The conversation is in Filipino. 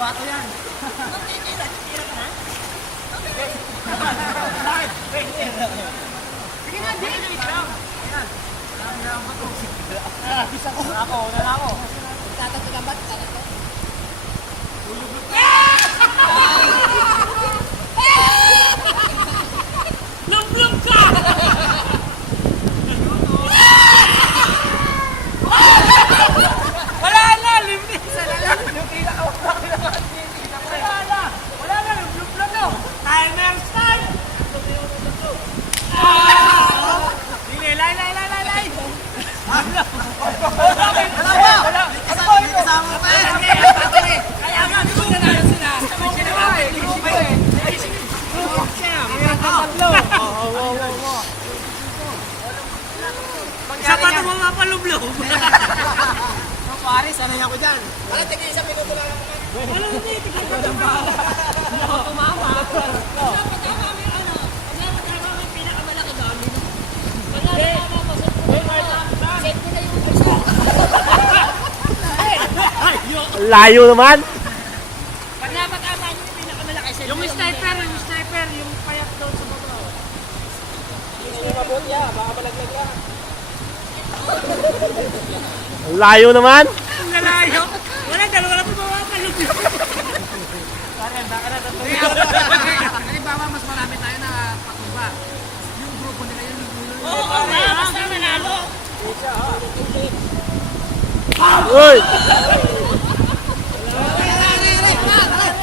bato yan. Tira ka na? Sige na, hindi lang. Ayan. Marami na ang bato. Bisa ko. Ako, una na ako. Tatat ka ba? Tatat ka? Lumblum ka! Wala na, limit. Yung pinakawak na wala na. Wala na, lumblum no. Timer start. Sige, lay. Wala. Kasama pa. Kaya nga, di ba nanalo sila? Isa pa ito mga palublob. Paris, sanay ako dyan. Wala, tigil isang minuto lang naman. Wala, hindi. Tigil ko dyan ba? Hindi ako tumama. Patama kami ano. Patama kami pinakamalaki namin. Wala na tama mo. Set ko na yung isa. Layo naman. Pag napatama nyo yung pinakamalaki, set Yung sniper, yung payak doon sa baba. Hindi mabuti ah, baka malaglag lang. Layo naman. Ang lalayo. Wala, dalawa na po mga palublob. Baka na tatlo. Halimbawa, mas marami tayo na patumba. Yung grupo nila yun, yung Oo, basta manalo. Uy!